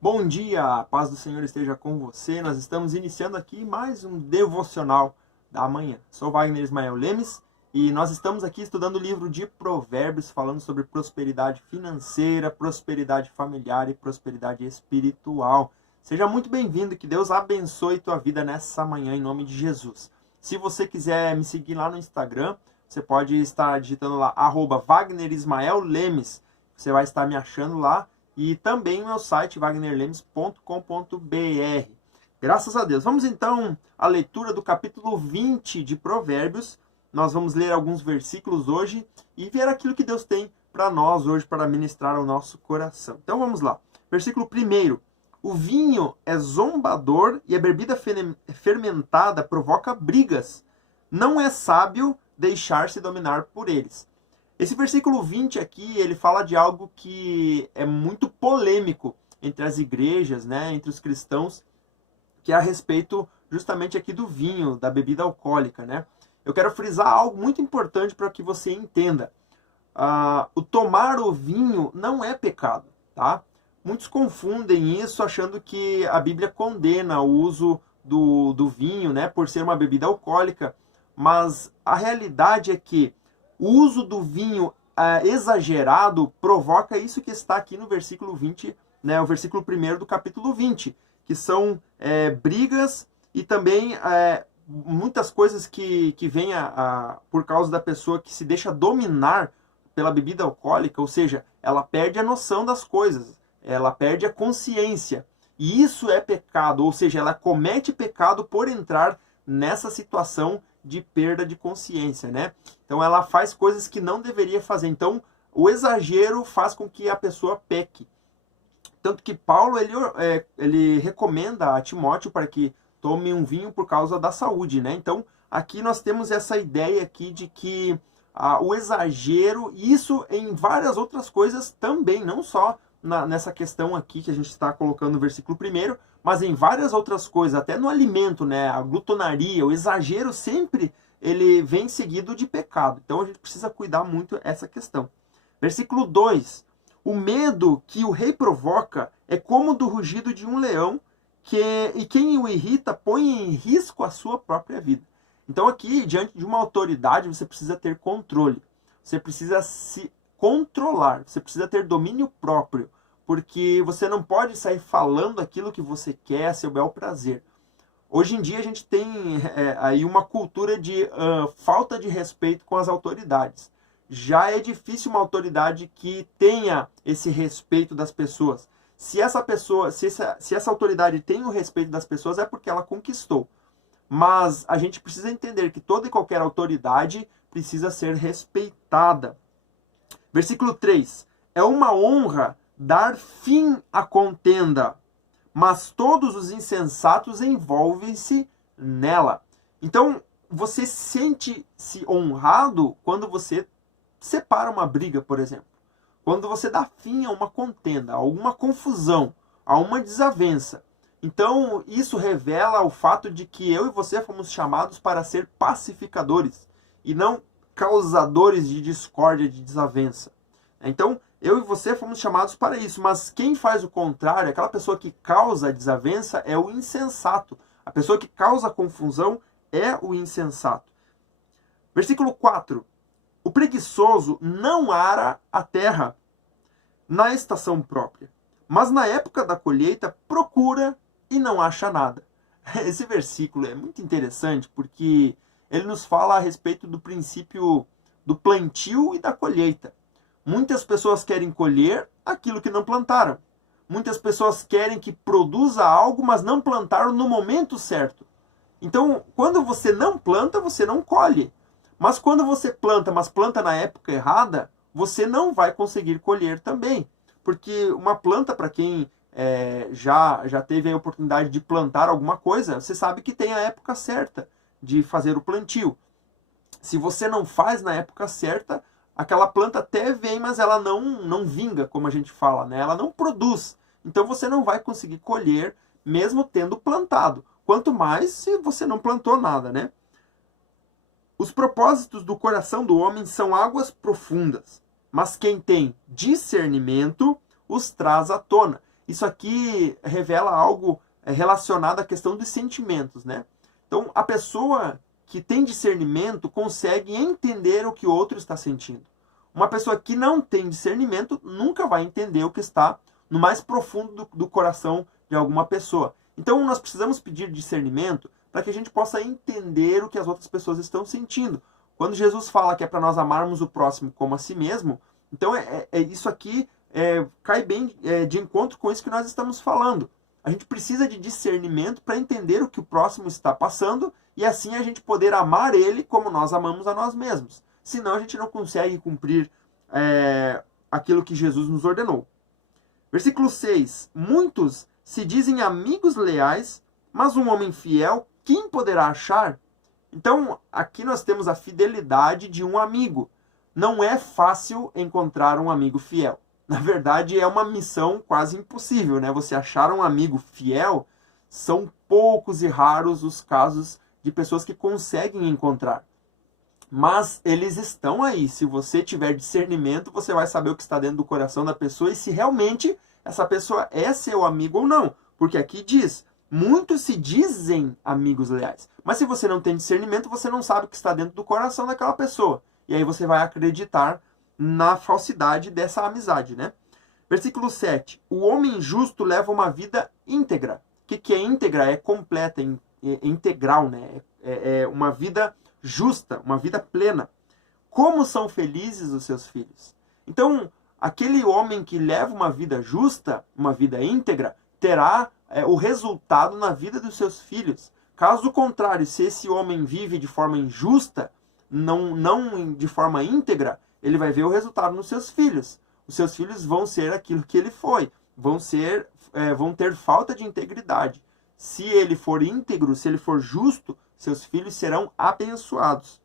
Bom dia, a paz do Senhor esteja com você. Nós estamos iniciando aqui mais um devocional da manhã. Sou Wagner Ismael Lemes e nós estamos aqui estudando o livro de Provérbios, falando sobre prosperidade financeira, prosperidade familiar e prosperidade espiritual. Seja muito bem-vindo, que Deus abençoe tua vida nessa manhã em nome de Jesus. Se você quiser me seguir lá no Instagram, você pode estar digitando lá @Wagner Ismael Lemes. Você vai estar me achando lá. E também o meu site, wagnerlemes.com.br. Graças a Deus. Vamos então à leitura do capítulo 20 de Provérbios. Nós vamos ler alguns versículos hoje e ver aquilo que Deus tem para nós hoje, para ministrar ao nosso coração. Então vamos lá. Versículo 1. O vinho é zombador e a bebida fermentada provoca brigas. Não é sábio deixar-se dominar por eles. Esse versículo 20 aqui, ele fala de algo que é muito polêmico entre as igrejas, né, entre os cristãos, que é a respeito justamente aqui do vinho, da bebida alcoólica, né? Eu quero frisar algo muito importante para que você entenda. O tomar o vinho não é pecado, tá? Muitos confundem isso achando que a Bíblia condena o uso do vinho, né, por ser uma bebida alcoólica, mas a realidade é que o uso do vinho exagerado provoca isso que está aqui no versículo 20, né, o versículo 1 do capítulo 20, que são brigas e também muitas coisas que vêm por causa da pessoa que se deixa dominar pela bebida alcoólica, ou seja, ela perde a noção das coisas, ela perde a consciência. E isso é pecado, ou seja, ela comete pecado por entrar nessa situação de perda de consciência, né? Então ela faz coisas que não deveria fazer. Então o exagero faz com que a pessoa peque. Tanto que Paulo ele recomenda a Timóteo para que tome um vinho por causa da saúde, né? Então aqui nós temos essa ideia aqui de que o exagero, isso em várias outras coisas também, não só nessa questão aqui que a gente está colocando no versículo 1, mas em várias outras coisas, até no alimento, né? A glutonaria, o exagero sempre ele vem seguido de pecado. Então a gente precisa cuidar muito essa questão. Versículo 2. O medo que o rei provoca é como o do rugido de um leão, e quem o irrita põe em risco a sua própria vida. Então aqui, diante de uma autoridade, você precisa ter controle. Você precisa se controlar, você precisa ter domínio próprio, porque você não pode sair falando aquilo que você quer a seu bel prazer. Hoje em dia a gente tem aí uma cultura de falta de respeito com as autoridades. Já é difícil uma autoridade que tenha esse respeito das pessoas. Se essa autoridade tem o respeito das pessoas, é porque ela conquistou. Mas a gente precisa entender que toda e qualquer autoridade precisa ser respeitada. Versículo 3. É uma honra dar fim à contenda, mas todos os insensatos envolvem-se nela. Então, você sente-se honrado quando você separa uma briga, por exemplo. Quando você dá fim a uma contenda, a alguma confusão, a uma desavença. Então, isso revela o fato de que eu e você fomos chamados para ser pacificadores e não causadores de discórdia, de desavença. Então, eu e você fomos chamados para isso, mas quem faz o contrário, aquela pessoa que causa a desavença, é o insensato. A pessoa que causa confusão é o insensato. Versículo 4. O preguiçoso não ara a terra na estação própria, mas na época da colheita procura e não acha nada. Esse versículo é muito interessante porque ele nos fala a respeito do princípio do plantio e da colheita. Muitas pessoas querem colher aquilo que não plantaram. Muitas pessoas querem que produza algo, mas não plantaram no momento certo. Então, quando você não planta, você não colhe. Mas quando você planta, mas planta na época errada, você não vai conseguir colher também. Porque uma planta, para quem já teve a oportunidade de plantar alguma coisa, você sabe que tem a época certa de fazer o plantio. Se você não faz na época certa, aquela planta até vem, mas ela não vinga, como a gente fala, né? Ela não produz. Então você não vai conseguir colher, mesmo tendo plantado. Quanto mais se você não plantou nada, né? Os propósitos do coração do homem são águas profundas, mas quem tem discernimento os traz à tona. Isso aqui revela algo relacionado à questão dos sentimentos, né? Então, a pessoa que tem discernimento consegue entender o que o outro está sentindo. Uma pessoa que não tem discernimento nunca vai entender o que está no mais profundo do coração de alguma pessoa. Então, nós precisamos pedir discernimento para que a gente possa entender o que as outras pessoas estão sentindo. Quando Jesus fala que é para nós amarmos o próximo como a si mesmo, então isso aqui cai bem de encontro com isso que nós estamos falando. A gente precisa de discernimento para entender o que o próximo está passando e assim a gente poder amar ele como nós amamos a nós mesmos. Senão a gente não consegue cumprir aquilo que Jesus nos ordenou. Versículo 6. Muitos se dizem amigos leais, mas um homem fiel, quem poderá achar? Então, aqui nós temos a fidelidade de um amigo. Não é fácil encontrar um amigo fiel. Na verdade, é uma missão quase impossível, né? Você achar um amigo fiel, são poucos e raros os casos de pessoas que conseguem encontrar. Mas eles estão aí. Se você tiver discernimento, você vai saber o que está dentro do coração da pessoa e se realmente essa pessoa é seu amigo ou não. Porque aqui diz, muitos se dizem amigos leais. Mas se você não tem discernimento, você não sabe o que está dentro do coração daquela pessoa. E aí você vai acreditar na falsidade dessa amizade, né? Versículo 7. O homem justo leva uma vida íntegra. O que é íntegra? É completa, integral, né? É uma vida justa, uma vida plena. Como são felizes os seus filhos? Então, aquele homem que leva uma vida justa, uma vida íntegra, terá o resultado na vida dos seus filhos. Caso contrário, se esse homem vive de forma injusta, não de forma íntegra, ele vai ver o resultado nos seus filhos. Os seus filhos vão ser aquilo que ele foi, vão ter falta de integridade. Se ele for íntegro, se ele for justo, seus filhos serão abençoados.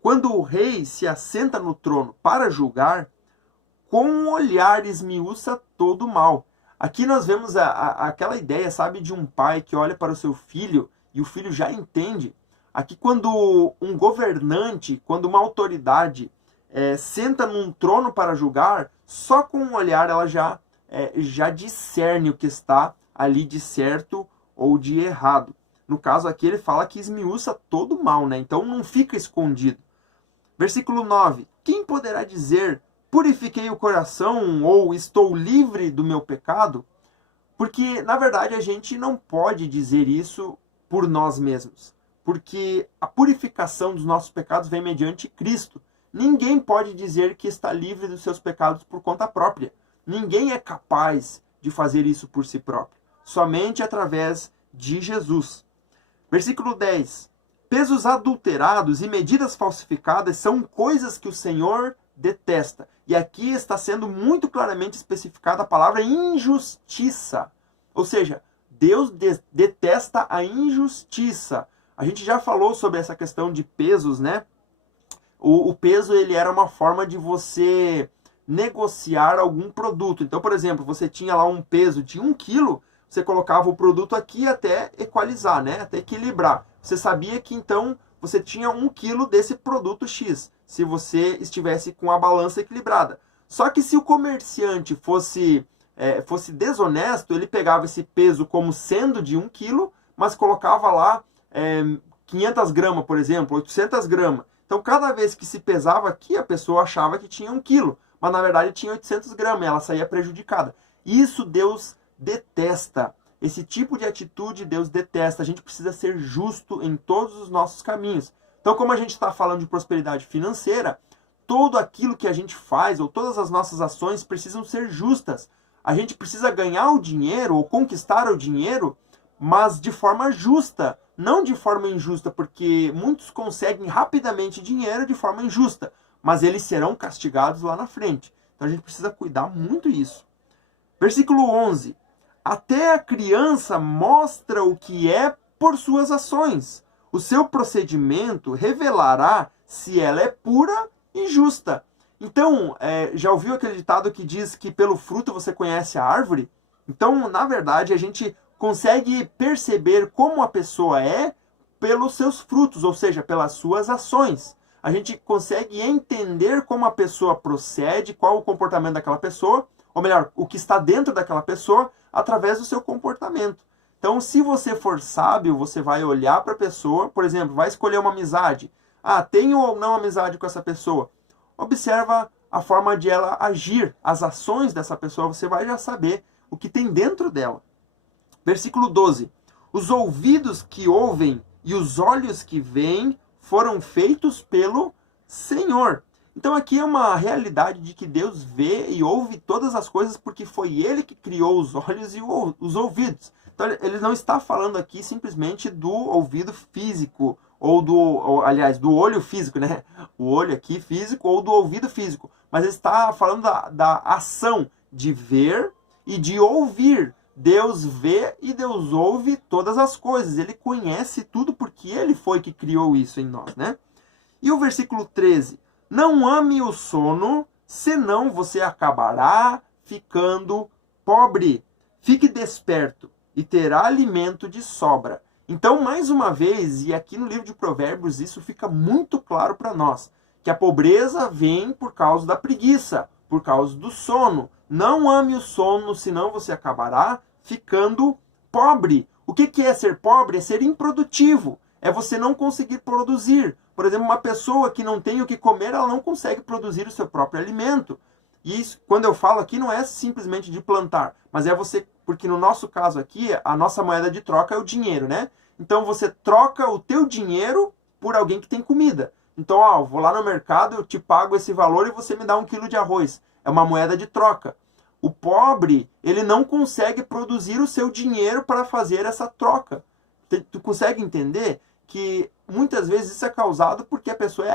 Quando o rei se assenta no trono para julgar, com um olhar esmiuça todo o mal. Aqui nós vemos aquela ideia, sabe, de um pai que olha para o seu filho e o filho já entende. Aqui quando um governante, quando uma autoridade senta num trono para julgar, só com um olhar ela já discerne o que está ali de certo ou de errado. No caso aqui ele fala que esmiuça todo o mal, né? Então não fica escondido. Versículo 9. Quem poderá dizer, purifiquei o coração ou estou livre do meu pecado? Porque, na verdade, a gente não pode dizer isso por nós mesmos. Porque a purificação dos nossos pecados vem mediante Cristo. Ninguém pode dizer que está livre dos seus pecados por conta própria. Ninguém é capaz de fazer isso por si próprio. Somente através de Jesus. Versículo 10. Pesos adulterados e medidas falsificadas são coisas que o Senhor detesta. E aqui está sendo muito claramente especificada a palavra injustiça. Ou seja, Deus detesta a injustiça. A gente já falou sobre essa questão de pesos, né? O peso ele era uma forma de você negociar algum produto. Então, por exemplo, você tinha lá um peso de 1 quilo, você colocava o produto aqui até equalizar, né? Até equilibrar. Você sabia que então você tinha 1 quilo desse produto X, se você estivesse com a balança equilibrada. Só que se o comerciante fosse desonesto, ele pegava esse peso como sendo de 1 quilo, mas colocava lá 500 gramas, por exemplo, 800 gramas. Então, cada vez que se pesava aqui, a pessoa achava que tinha 1 quilo, mas na verdade tinha 800 gramas, ela saía prejudicada. Isso Deus detesta. Esse tipo de atitude Deus detesta. A gente precisa ser justo em todos os nossos caminhos. Então, como a gente está falando de prosperidade financeira, tudo aquilo que a gente faz, ou todas as nossas ações, precisam ser justas. A gente precisa ganhar o dinheiro, ou conquistar o dinheiro, mas de forma justa, não de forma injusta, porque muitos conseguem rapidamente dinheiro de forma injusta, mas eles serão castigados lá na frente. Então a gente precisa cuidar muito disso. Versículo 11. Até a criança mostra o que é por suas ações. O seu procedimento revelará se ela é pura e justa. Então, já ouviu aquele ditado que diz que pelo fruto você conhece a árvore? Então, na verdade, a gente consegue perceber como a pessoa é pelos seus frutos, ou seja, pelas suas ações. A gente consegue entender como a pessoa procede, qual o comportamento daquela pessoa, ou melhor, o que está dentro daquela pessoa através do seu comportamento. Então, se você for sábio, você vai olhar para a pessoa, por exemplo, vai escolher uma amizade. Ah, tenho ou não amizade com essa pessoa? Observa a forma de ela agir, as ações dessa pessoa, você vai já saber o que tem dentro dela. Versículo 12. Os ouvidos que ouvem e os olhos que veem foram feitos pelo Senhor. Então aqui é uma realidade de que Deus vê e ouve todas as coisas porque foi Ele que criou os olhos e os ouvidos. Então ele não está falando aqui simplesmente do ouvido físico, aliás, do olho físico, né? O olho aqui físico ou do ouvido físico. Mas ele está falando da ação de ver e de ouvir. Deus vê e Deus ouve todas as coisas. Ele conhece tudo porque Ele foi que criou isso em nós, né? E o versículo 13. Não ame o sono, senão você acabará ficando pobre. Fique desperto e terá alimento de sobra. Então, mais uma vez, e aqui no livro de Provérbios, isso fica muito claro para nós, que a pobreza vem por causa da preguiça, por causa do sono. Não ame o sono, senão você acabará ficando pobre. O que é ser pobre? É ser improdutivo. É você não conseguir produzir. Por exemplo, uma pessoa que não tem o que comer, ela não consegue produzir o seu próprio alimento. E isso, quando eu falo aqui, não é simplesmente de plantar, mas é você, porque no nosso caso aqui, a nossa moeda de troca é o dinheiro, né? Então você troca o teu dinheiro por alguém que tem comida. Então, eu vou lá no mercado, eu te pago esse valor e você me dá 1 quilo de arroz. É uma moeda de troca. O pobre, ele não consegue produzir o seu dinheiro para fazer essa troca. Tu consegue entender que muitas vezes isso é causado porque a pessoa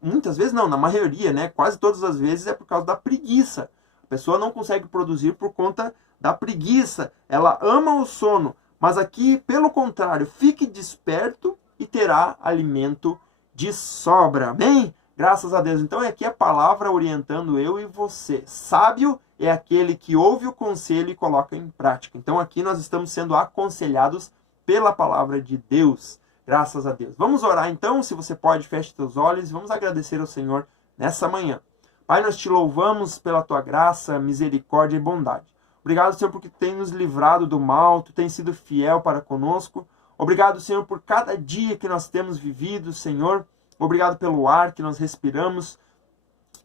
muitas vezes não, na maioria, né? Quase todas as vezes é por causa da preguiça. A pessoa não consegue produzir por conta da preguiça. Ela ama o sono, mas aqui, pelo contrário, fique desperto e terá alimento de sobra. Amém? Graças a Deus. Então, aqui a palavra orientando eu e você. Sábio é aquele que ouve o conselho e coloca em prática. Então, aqui nós estamos sendo aconselhados pela palavra de Deus. Graças a Deus. Vamos orar então, se você pode, feche seus olhos e vamos agradecer ao Senhor nessa manhã. Pai, nós te louvamos pela tua graça, misericórdia e bondade. Obrigado, Senhor, porque tu tem nos livrado do mal, tu tem sido fiel para conosco. Obrigado, Senhor, por cada dia que nós temos vivido, Senhor. Obrigado pelo ar que nós respiramos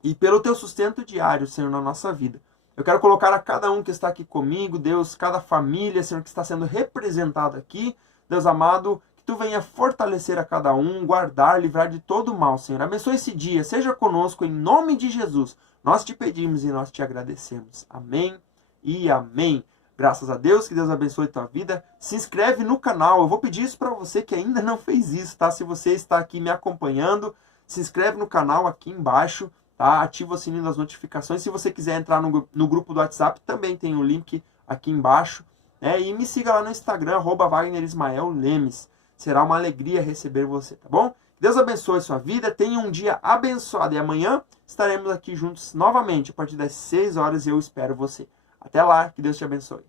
e pelo teu sustento diário, Senhor, na nossa vida. Eu quero colocar a cada um que está aqui comigo, Deus, cada família, Senhor, que está sendo representada aqui, Deus amado, que tu venha fortalecer a cada um, guardar, livrar de todo o mal, Senhor. Abençoe esse dia, seja conosco, em nome de Jesus. Nós te pedimos e nós te agradecemos. Amém e amém. Graças a Deus, que Deus abençoe a tua vida. Se inscreve no canal, eu vou pedir isso para você que ainda não fez isso, tá? Se você está aqui me acompanhando, se inscreve no canal aqui embaixo, tá? Ativa o sininho das notificações. Se você quiser entrar no grupo do WhatsApp, também tem o link aqui embaixo. E me siga lá no Instagram, @WagnerIsmaelLemes. Será uma alegria receber você, tá bom? Deus abençoe sua vida, tenha um dia abençoado. E amanhã estaremos aqui juntos novamente, a partir das 6 horas, e eu espero você. Até lá, que Deus te abençoe.